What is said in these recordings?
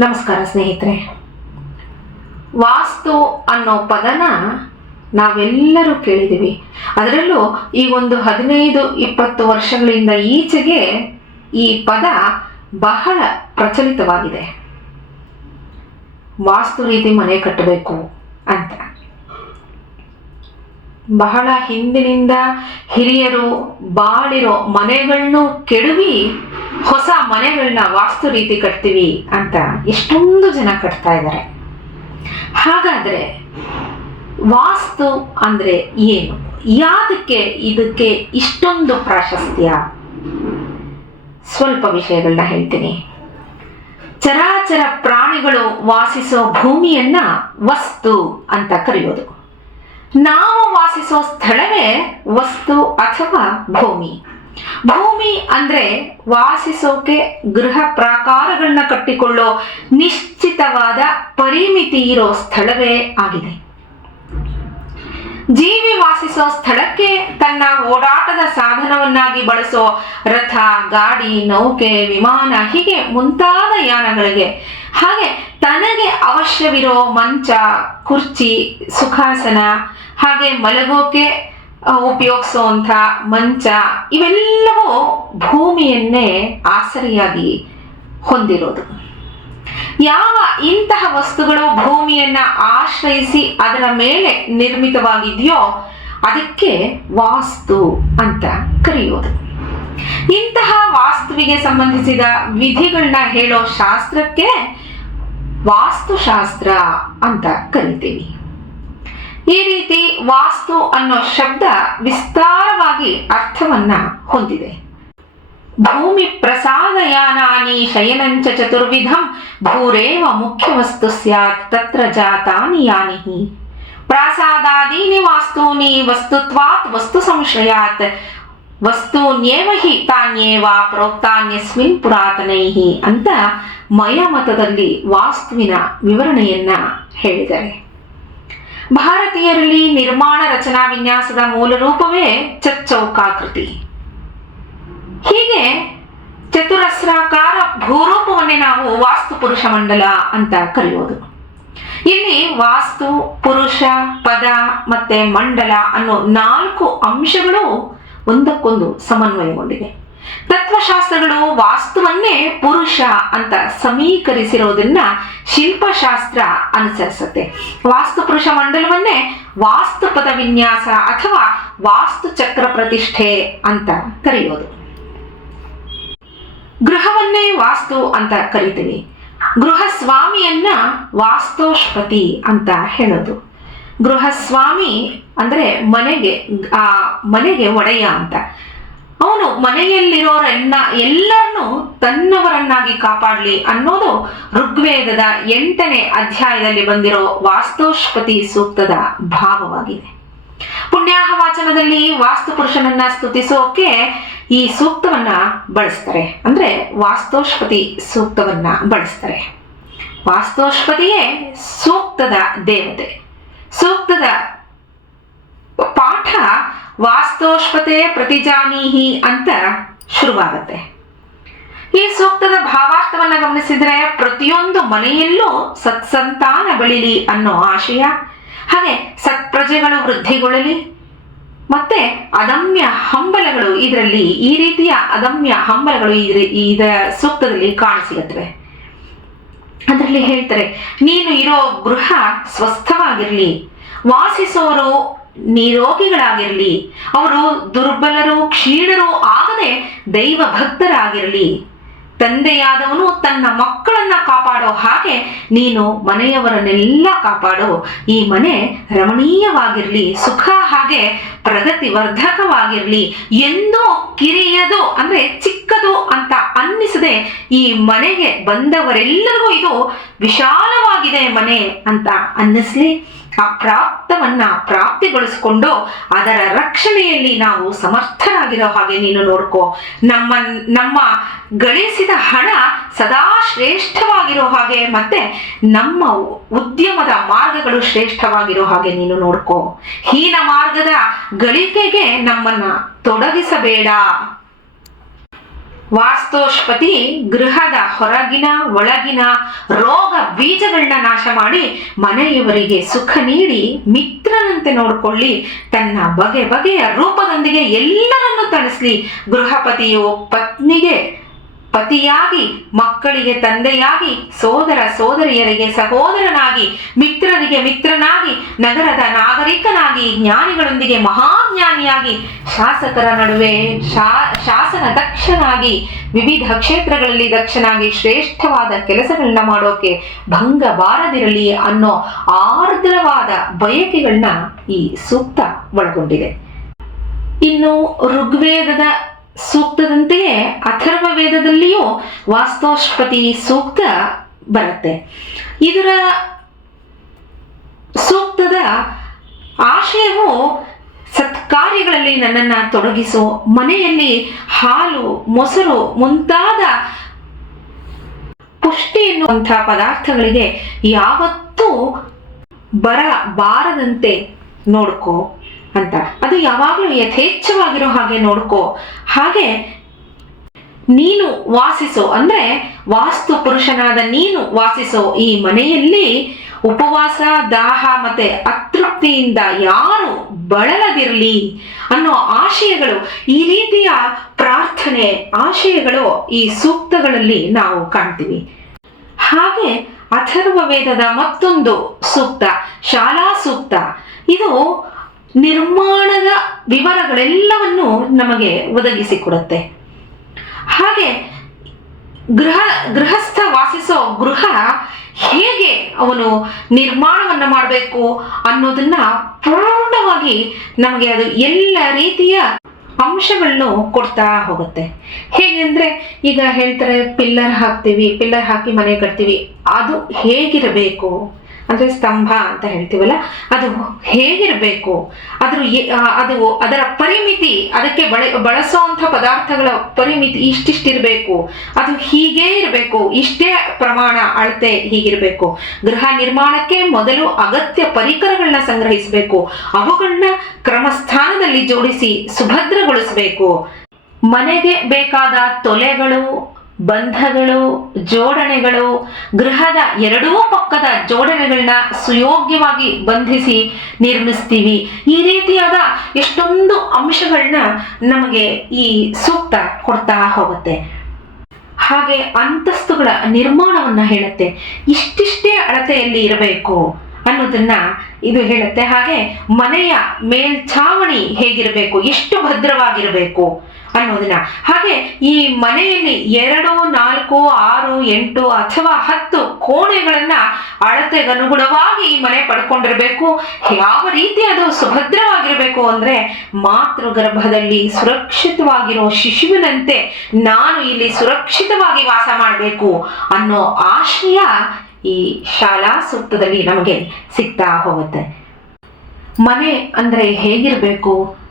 ನಮಸ್ಕಾರ ಸ್ನೇಹಿತರೆ. ವಾಸ್ತು ಅನ್ನೋ ಪದನ ನಾವೆಲ್ಲರೂ ಕೇಳಿದ್ದೀವಿ. ಅದರಲ್ಲೂ ಈ ಒಂದು ಹದಿನೈದು, ಇಪ್ಪತ್ತು ವರ್ಷಗಳಿಂದ ಈಚೆಗೆ ಈ ಪದ ಬಹಳ ಪ್ರಚಲಿತವಾಗಿದೆ. ವಾಸ್ತು ರೀತಿ ಮನೆ ಕಟ್ಟಬೇಕು ಅಂತ. ಬಹಳ ಹಿಂದಿನಿಂದ ಹಿರಿಯರು ಬಾಳಿರೋ ಮನೆಗಳನ್ನು ಕೆಡವಿ ಹೊಸ ಮನೆಗಳನ್ನ ವಾಸ್ತು ರೀತಿ ಕಟ್ತೀವಿ ಅಂತ ಎಷ್ಟೊಂದು ಜನ ಕಟ್ತಾ ಇದ್ದಾರೆ. ಹಾಗಾದ್ರೆ ವಾಸ್ತು ಅಂದ್ರೆ ಏನು? ಯಾದಕ್ಕೆ ಇದಕ್ಕೆ ಇಷ್ಟೊಂದು ಪ್ರಾಶಸ್ತ್ಯ? ಸ್ವಲ್ಪ ವಿಷಯಗಳನ್ನ ಹೇಳ್ತೀನಿ. ಚರಾಚರ ಪ್ರಾಣಿಗಳು ವಾಸಿಸೋ ಭೂಮಿಯನ್ನ ವಸ್ತು ಅಂತ ಕರೆಯೋದು. ನಾವು ವಾಸಿಸೋ ಸ್ಥಳವೇ ವಸ್ತು ಅಥವಾ ಭೂಮಿ. ಭೂಮಿ ಅಂದ್ರೆ ವಾಸಿಸೋಕೆ ಗೃಹ ಪ್ರಾಕಾರಗಳನ್ನ ಕಟ್ಟಿಕೊಳ್ಳೋ ನಿಶ್ಚಿತವಾದ ಪರಿಮಿತಿ ಇರೋ ಸ್ಥಳವೇ ಆಗಿದೆ. ಜೀವಿ ವಾಸಿಸೋ ಸ್ಥಳಕ್ಕೆ ತನ್ನ ಓಡಾಟದ ಸಾಧನವನ್ನಾಗಿ ಬಳಸೋ ರಥ, ಗಾಡಿ, ನೌಕೆ, ವಿಮಾನ ಹೀಗೆ ಮುಂತಾದ ಯಾನಗಳಿಗೆ. ಹಾಗೆ ತನಗೆ ಅವಶ್ಯವಿರೋ ಮಂಚ, ಕುರ್ಚಿ, ಸುಖಾಸನ ಹಾಗೆ ಮಲಗೋಕೆ ಉಪಯೋಗಿಸುವಂಥ ಮಂಚ ಇವೆಲ್ಲವೂ ಭೂಮಿಯನ್ನೇ ಆಸರಿಯಾಗಿ ಹೊಂದಿರೋದು. ಯಾವ ಇಂತಹ ವಸ್ತುಗಳು ಭೂಮಿಯನ್ನ ಆಶ್ರಯಿಸಿ ಅದರ ಮೇಲೆ ನಿರ್ಮಿತವಾಗಿದೆಯೋ ಅದಕ್ಕೆ ವಾಸ್ತು ಅಂತ ಕರೆಯೋದು. ಇಂತಹ ವಾಸ್ತುವಿಗೆ ಸಂಬಂಧಿಸಿದ ವಿಧಿಗಳನ್ನ ಹೇಳೋ ಶಾಸ್ತ್ರಕ್ಕೆ ವಾಸ್ತುಶಾಸ್ತ್ರ ಅಂತ ಕರಿತೀವಿ. ಈ ರೀತಿ ವಾಸ್ತು ಅನ್ನೋ ಶಬ್ದ ವಿಸ್ತಾರವಾಗಿ ಅರ್ಥವನ್ನ ಹೊಂದಿದೆ. ಭೂಮಿ ಪ್ರಸಾದಯಾನಾನಿ ಶಯನಂಚ ಚತುರ್ವಿಧಂ, ಭೂರೇವ ಮುಖ್ಯ ವಸ್ತು ಸ್ಯಾತ್, ತತ್ರ ಜಾತಾನಿ ಯಾನಿ ಪ್ರಾಸಾದಾದೀನಿ ವಾಸ್ತೂನಿ ವಸ್ತುತ್ವಾತ್ ವಸ್ತು ಸಂಶಯಾತ್, ವಸ್ತೂನ್ಯೇವ ಹಿ ತಾನ್ಯೇವ ಪ್ರೋಕ್ತಾನ್ಯಸ್ಮಿನ್ ಪುರಾತನೈಹಿ ಅಂತ ಮಯಮತದಲ್ಲಿ ವಾಸ್ತುವಿನ ವಿವರಣೆಯನ್ನ ಹೇಳಿದ್ದಾರೆ. ಭಾರತೀಯರಲ್ಲಿ ನಿರ್ಮಾಣ ರಚನಾ ವಿನ್ಯಾಸದ ಮೂಲ ರೂಪವೇ ಚಚ್ಚೌಕಾಕೃತಿ. ಹೀಗೆ ಚತುರಸ್ರಾಕಾರ ಭೂರೂಪವನ್ನೇ ನಾವು ವಾಸ್ತು ಪುರುಷ ಮಂಡಲ ಅಂತ ಕರೆಯೋದು. ಇಲ್ಲಿ ವಾಸ್ತು, ಪುರುಷ, ಪದ ಮತ್ತೆ ಮಂಡಲ ಅನ್ನೋ ನಾಲ್ಕು ಅಂಶಗಳು ಒಂದಕ್ಕೊಂದು ಸಮನ್ವಯಗೊಂಡಿವೆ ತತ್ವಶಾಸ್ತ್ರಗಳು ವಾಸ್ತುವನ್ನೇ ಪುರುಷ ಅಂತ ಸಮೀಕರಿಸಿರೋದನ್ನ ಶಿಲ್ಪಶಾಸ್ತ್ರ ಅನುಸರಿಸುತ್ತೆ. ವಾಸ್ತು ಪುರುಷ ಮಂಡಲವನ್ನೇ ವಾಸ್ತು ಪದ ವಿನ್ಯಾಸ ಅಥವಾ ವಾಸ್ತು ಚಕ್ರ ಪ್ರತಿಷ್ಠೆ ಅಂತ ಕರೆಯೋದು. ಗೃಹವನ್ನೇ ವಾಸ್ತು ಅಂತ ಕರಿತೀವಿ. ಗೃಹಸ್ವಾಮಿಯನ್ನ ವಾಸ್ತೋಷ್ಪತಿ ಅಂತ ಹೇಳೋದು. ಗೃಹಸ್ವಾಮಿ ಅಂದ್ರೆ ಮನೆಗೆ, ಆ, ಮನೆಗೆ ಒಡೆಯ ಅಂತ. ಅವನು ಮನೆಯಲ್ಲಿರೋರೆಲ್ಲ ಎಲ್ಲರನ್ನೂ ತನ್ನವರನ್ನಾಗಿ ಕಾಪಾಡಲಿ ಅನ್ನೋದು ಋಗ್ವೇದದ ಎಂಟನೇ ಅಧ್ಯಾಯದಲ್ಲಿ ಬಂದಿರೋ ವಾಸ್ತುಷ್ಪತಿ ಸೂಕ್ತದ ಭಾವವಾಗಿದೆ ಪುಣ್ಯಾಹ ವಾಚನದಲ್ಲಿ ವಾಸ್ತು ಪುರುಷನನ್ನ ಸ್ತುತಿಸೋಕೆ ಈ ಸೂಕ್ತವನ್ನ ಬಳಸ್ತಾರೆ. ಅಂದ್ರೆ ವಾಸ್ತುಷ್ಪತಿ ಸೂಕ್ತವನ್ನ ಬಳಸ್ತಾರೆ. ವಾಸ್ತುಷ್ಪತಿಯೇ ಸೂಕ್ತದ ದೇವತೆ. ಸೂಕ್ತದ ಪಾಠ ವಾಸ್ತೋಷ್ಪತೆ ಪ್ರತಿಜಾನೀಹಿ ಅಂತ ಶುರುವಾಗತ್ತೆ. ಈ ಸೂಕ್ತದ ಭಾವಾರ್ಥವನ್ನು ಗಮನಿಸಿದರೆ ಪ್ರತಿಯೊಂದು ಮನೆಯಲ್ಲೂ ಸತ್ಸಂತಾನ ಬೆಳಿಲಿ ಅನ್ನೋ ಆಶಯ, ಹಾಗೆ ಸತ್ಪ್ರಜೆಗಳು ವೃದ್ಧಿಗೊಳ್ಳಲಿ ಮತ್ತೆ ಅದಮ್ಯ ಹಂಬಲಗಳು ಇದರಲ್ಲಿ ಈ ರೀತಿಯ ಅದಮ್ಯ ಹಂಬಲಗಳು ಇದರ ಸೂಕ್ತದಲ್ಲಿ ಕಾಣಸಿಗುತ್ತವೆ. ಅದರಲ್ಲಿ ಹೇಳ್ತಾರೆ, ನೀನು ಇರೋ ಗೃಹ ಸ್ವಸ್ಥವಾಗಿರಲಿ, ವಾಸಿಸೋರು ನಿರೋಗಿಗಳಾಗಿರ್ಲಿ, ಅವರು ದುರ್ಬಲರು, ಕ್ಷೀಣರು ಆಗದೆ ದೈವ ಭಕ್ತರಾಗಿರಲಿ ತಂದೆಯಾದವನು ತನ್ನ ಮಕ್ಕಳನ್ನ ಕಾಪಾಡೋ ಹಾಗೆ ನೀನು ಮನೆಯವರನ್ನೆಲ್ಲ ಕಾಪಾಡೋ. ಈ ಮನೆ ರಮಣೀಯವಾಗಿರ್ಲಿ, ಸುಖ ಹಾಗೆ ಪ್ರಗತಿ ವರ್ಧಕವಾಗಿರ್ಲಿ ಎಂದೂ ಕಿರಿಯದು ಅಂದ್ರೆ ಚಿಕ್ಕದು ಅಂತ ಅನ್ನಿಸದೆ ಈ ಮನೆಗೆ ಬಂದವರೆಲ್ಲರಿಗೂ ಇದು ವಿಶಾಲವಾಗಿದೆ ಮನೆ ಅಂತ ಅನ್ನಿಸ್ಲಿ? ಅಪ್ರಾಪ್ತವನ್ನ ಪ್ರಾಪ್ತಿಗೊಳಿಸಿಕೊಂಡು ಅದರ ರಕ್ಷಣೆಯಲ್ಲಿ ನಾವು ಸಮರ್ಥರಾಗಿರೋ ಹಾಗೆ ನೀನು ನೋಡ್ಕೋ. ನಮ್ಮ ನಮ್ಮ ಗಳಿಸಿದ ಹಣ ಸದಾ ಶ್ರೇಷ್ಠವಾಗಿರೋ ಹಾಗೆ ಮತ್ತೆ ನಮ್ಮ ಉದ್ಯಮದ ಮಾರ್ಗಗಳು ಶ್ರೇಷ್ಠವಾಗಿರೋ ಹಾಗೆ ನೀನು ನೋಡ್ಕೋ. ಹೀನ ಮಾರ್ಗದ ಗಳಿಕೆಗೆ ನಮ್ಮನ್ನ ತೊಡಗಿಸಬೇಡ. ವಾಸ್ತೋಷ್ಪತಿ ಗೃಹದ ಹೊರಗಿನ ಒಳಗಿನ ರೋಗ ಬೀಜಗಳನ್ನ ನಾಶ ಮಾಡಿ ಮನೆಯವರಿಗೆ ಸುಖ ನೀಡಿ ಮಿತ್ರನಂತೆ ನೋಡಿಕೊಳ್ಳಿ, ತನ್ನ ಬಗೆ ಬಗೆಯ ರೂಪದೊಂದಿಗೆ ಎಲ್ಲರನ್ನು ತಣಿಸ್ಲಿ. ಗೃಹಪತಿಯು ಪತ್ನಿಗೆ ಪತಿಯಾಗಿ, ಮಕ್ಕಳಿಗೆ ತಂದೆಯಾಗಿ, ಸೋದರ ಸೋದರಿಯರಿಗೆ ಸಹೋದರನಾಗಿ, ಮಿತ್ರರಿಗೆ ಮಿತ್ರನಾಗಿ, ನಗರದ ನಾಗರಿಕನಾಗಿ, ಜ್ಞಾನಿಗಳೊಂದಿಗೆ ಮಹಾಜ್ಞಾನಿಯಾಗಿ, ಶಾಸಕರ ನಡುವೆ ಶಾ, ಶಾಸನ ದಕ್ಷನಾಗಿ, ವಿವಿಧ ಕ್ಷೇತ್ರಗಳಲ್ಲಿ ದಕ್ಷನಾಗಿ ಶ್ರೇಷ್ಠವಾದ ಕೆಲಸಗಳನ್ನ ಮಾಡೋಕೆ ಭಂಗ ಬಾರದಿರಲಿ ಅನ್ನೋ ಆರ್ದ್ರವಾದ ಬಯಕೆಗಳನ್ನ ಈ ಸೂಕ್ತ ಒಳಗೊಂಡಿದೆ. ಇನ್ನು ಋಗ್ವೇದದ ಸೂಕ್ತದಂತೆಯೇ ಅಥರ್ವ ವೇದದಲ್ಲಿಯೂ ವಾಸ್ತೋಷ್ಪತಿ ಸೂಕ್ತ ಬರುತ್ತೆ. ಇದರ ಸೂಕ್ತದ ಆಶಯವು ಸತ್ಕಾರ್ಯಗಳಲ್ಲಿ ನನ್ನನ್ನು ತೊಡಗಿಸು ಮನೆಯಲ್ಲಿ ಹಾಲು, ಮೊಸರು ಮುಂತಾದ ಪುಷ್ಟಿ ಎನ್ನುವಂಥ ಪದಾರ್ಥಗಳಿಗೆ ಯಾವತ್ತೂ ಬರ ಬಾರದಂತೆ ನೋಡ್ಕೋ. ಅಂತ ಅದು ಯಾವಾಗಲೂ ಯಥೇಚ್ಛವಾಗಿರೋ ಹಾಗೆ ನೋಡ್ಕೋ. ಹಾಗೆ ನೀನು ವಾಸಿಸೋ. ಅಂದ್ರೆ ವಾಸ್ತು ಪುರುಷನಾದ ನೀನು ವಾಸಿಸೋ. ಈ ಮನೆಯಲ್ಲಿ ಉಪವಾಸ, ದಾಹ ಮತ್ತೆ ಅತೃಪ್ತಿಯಿಂದ ಯಾರು ಬಳಲದಿರಲಿ ಅನ್ನೋ ಆಶಯಗಳು, ಈ ರೀತಿಯ ಪ್ರಾರ್ಥನೆ ಆಶಯಗಳು ಈ ಸೂಕ್ತಗಳಲ್ಲಿ ನಾವು ಕಾಣ್ತೀವಿ. ಹಾಗೆ ಅಥರ್ವ ವೇದದ ಮತ್ತೊಂದು ಸೂಕ್ತ, ಶಾಲಾ ಸೂಕ್ತ. ಇದು ನಿರ್ಮಾಣದ ವಿವರಗಳೆಲ್ಲವನ್ನು ನಮಗೆ ಒದಗಿಸಿಕೊಡುತ್ತೆ. ಹಾಗೆ ಗೃಹ, ಗೃಹಸ್ಥ ವಾಸಿಸೋ ಗೃಹ ಹೇಗೆ ಅವನು ನಿರ್ಮಾಣವನ್ನು ಮಾಡಬೇಕು ಅನ್ನೋದನ್ನ ಪೂರ್ಣವಾಗಿ ನಮಗೆ ಅದು ಎಲ್ಲ ರೀತಿಯ ಅಂಶಗಳನ್ನು ಕೊಡ್ತಾ ಹೋಗುತ್ತೆ. ಹೇಗೆ ಅಂದ್ರೆ ಈಗ ಹೇಳ್ತಾರೆ, ಪಿಲ್ಲರ್ ಹಾಕ್ತೀವಿ, ಪಿಲ್ಲರ್ ಹಾಕಿ ಮನೆ ಕಟ್ತೀವಿ. ಅದು ಹೇಗಿರಬೇಕು? ಅಂದ್ರೆ ಸ್ತಂಭ ಅಂತ ಹೇಳ್ತೀವಲ್ಲ, ಅದು ಹೇಗಿರಬೇಕು? ಅದ್ರ ಅದು ಅದರ ಪರಿಮಿತಿ, ಅದಕ್ಕೆ ಬಳ ಬಳಸುವಂಥ ಪದಾರ್ಥಗಳ ಪರಿಮಿತಿ ಇಷ್ಟಿಷ್ಟಿರಬೇಕು. ಅದು ಹೀಗೇ ಇರಬೇಕು, ಇಷ್ಟೇ ಪ್ರಮಾಣ ಅಳತೆ ಹೀಗಿರಬೇಕು. ಗೃಹ ನಿರ್ಮಾಣಕ್ಕೆ ಮೊದಲು ಅಗತ್ಯ ಪರಿಕರಗಳನ್ನ ಸಂಗ್ರಹಿಸಬೇಕು. ಅವುಗಳನ್ನ ಕ್ರಮಸ್ಥಾನದಲ್ಲಿ ಜೋಡಿಸಿ ಸುಭದ್ರಗೊಳಿಸಬೇಕು. ಮನೆಗೆ ಬೇಕಾದ ತೊಲೆಗಳು ಬಂಧಗಳು, ಜೋಡಣೆಗಳು, ಗೃಹದ ಎರಡೂ ಪಕ್ಕದ ಜೋಡಣೆಗಳನ್ನ ಸುಯೋಗ್ಯವಾಗಿ ಬಂಧಿಸಿ ನಿರ್ಮಿಸ್ತೀವಿ. ಈ ರೀತಿಯಾದ ಎಷ್ಟೊಂದು ಅಂಶಗಳನ್ನ ನಮಗೆ ಈ ಸೂಕ್ತ ಕೊಡ್ತಾ ಹೋಗುತ್ತೆ. ಹಾಗೆ ಅಂತಸ್ತುಗಳ ನಿರ್ಮಾಣವನ್ನ ಹೇಳುತ್ತೆ. ಇಷ್ಟಿಷ್ಟೇ ಅಳತೆಯಲ್ಲಿ ಇರಬೇಕು ಅನ್ನೋದನ್ನ ಇದು ಹೇಳುತ್ತೆ. ಹಾಗೆ ಮನೆಯ ಮೇಲ್ಛಾವಣಿ ಹೇಗಿರಬೇಕು? ಎಷ್ಟು ಭದ್ರವಾಗಿರಬೇಕು? ಅನ್ನೋದನ್ನ. ಹಾಗೆ ಈ ಮನೆಯಲ್ಲಿ ಎರಡು, ನಾಲ್ಕು, ಆರು, ಎಂಟು ಅಥವಾ ಹತ್ತು ಕೋಣೆಗಳನ್ನ ಅಳತೆಗನುಗುಣವಾಗಿ ಈ ಮನೆ ಪಡ್ಕೊಂಡಿರ್ಬೇಕು. ಯಾವ ರೀತಿ ಅದು ಸುಭದ್ರವಾಗಿರಬೇಕು ಅಂದ್ರೆ ಮಾತೃ ಗರ್ಭದಲ್ಲಿ ಸುರಕ್ಷಿತವಾಗಿರೋ ಶಿಶುವಿನಂತೆ ನಾನು ಇಲ್ಲಿ ಸುರಕ್ಷಿತವಾಗಿ ವಾಸ ಮಾಡಬೇಕು ಅನ್ನೋ ಆಶಯ ಈ ಶಾಲಾ ಸೂಕ್ತದಲ್ಲಿ ನಮಗೆ ಸಿಗ್ತಾ ಹೋಗುತ್ತೆ. ಮನೆ ಅಂದ್ರೆ ಹೇಗಿರಬೇಕು?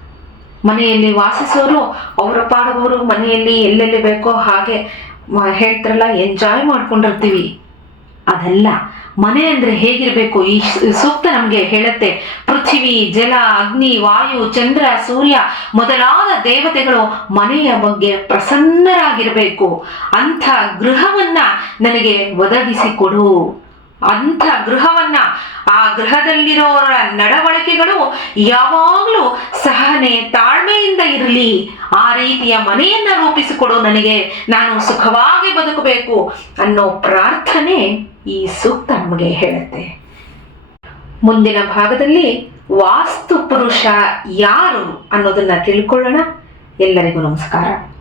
ಮನೆಯಲ್ಲಿ ವಾಸಿಸೋರು, ಅವರ ಪಾಡವರು ಮನೆಯಲ್ಲಿ ಎಲ್ಲೆಲ್ಲಿ ಬೇಕೋ ಹಾಗೆ ಹೇಳ್ತಾರಲ್ಲ ಎಂಜಾಯ್ ಮಾಡ್ಕೊಂಡಿರ್ತೀವಿ. ಅದಲ್ಲ, ಮನೆ ಅಂದ್ರೆ ಹೇಗಿರಬೇಕು? ಈ ಸೂಕ್ತ ನಮಗೆ ಹೇಳುತ್ತೆ. ಪೃಥ್ವಿ, ಜಲ, ಅಗ್ನಿ, ವಾಯು, ಚಂದ್ರ, ಸೂರ್ಯ ಮೊದಲಾದ ದೇವತೆಗಳು ಮನೆಯ ಬಗ್ಗೆ ಪ್ರಸನ್ನರಾಗಿರಬೇಕು. ಅಂಥ ಗೃಹವನ್ನ ನನಗೆ ಒದಗಿಸಿಕೊಡು ಅಂಥ ಗೃಹವನ್ನ. ಆ ಗೃಹದಲ್ಲಿರೋರ ನಡವಳಿಕೆಗಳು ಯಾವಾಗಲೂ ಸಹನೆ, ತಾಳ್ಮೆಯಿಂದ ಇರಲಿ. ಆ ರೀತಿಯ ಮನೆಯನ್ನ ರೂಪಿಸಿಕೊಡು ನನಗೆ. ನಾನು ಸುಖವಾಗಿ ಬದುಕಬೇಕು ಅನ್ನೋ ಪ್ರಾರ್ಥನೆ ಈ ಸೂಕ್ತ ನಮಗೆ ಹೇಳುತ್ತೆ. ಮುಂದಿನ ಭಾಗದಲ್ಲಿ ವಾಸ್ತು ಪುರುಷ ಯಾರು ಅನ್ನೋದನ್ನ ತಿಳ್ಕೊಳ್ಳೋಣ. ಎಲ್ಲರಿಗೂ ನಮಸ್ಕಾರ.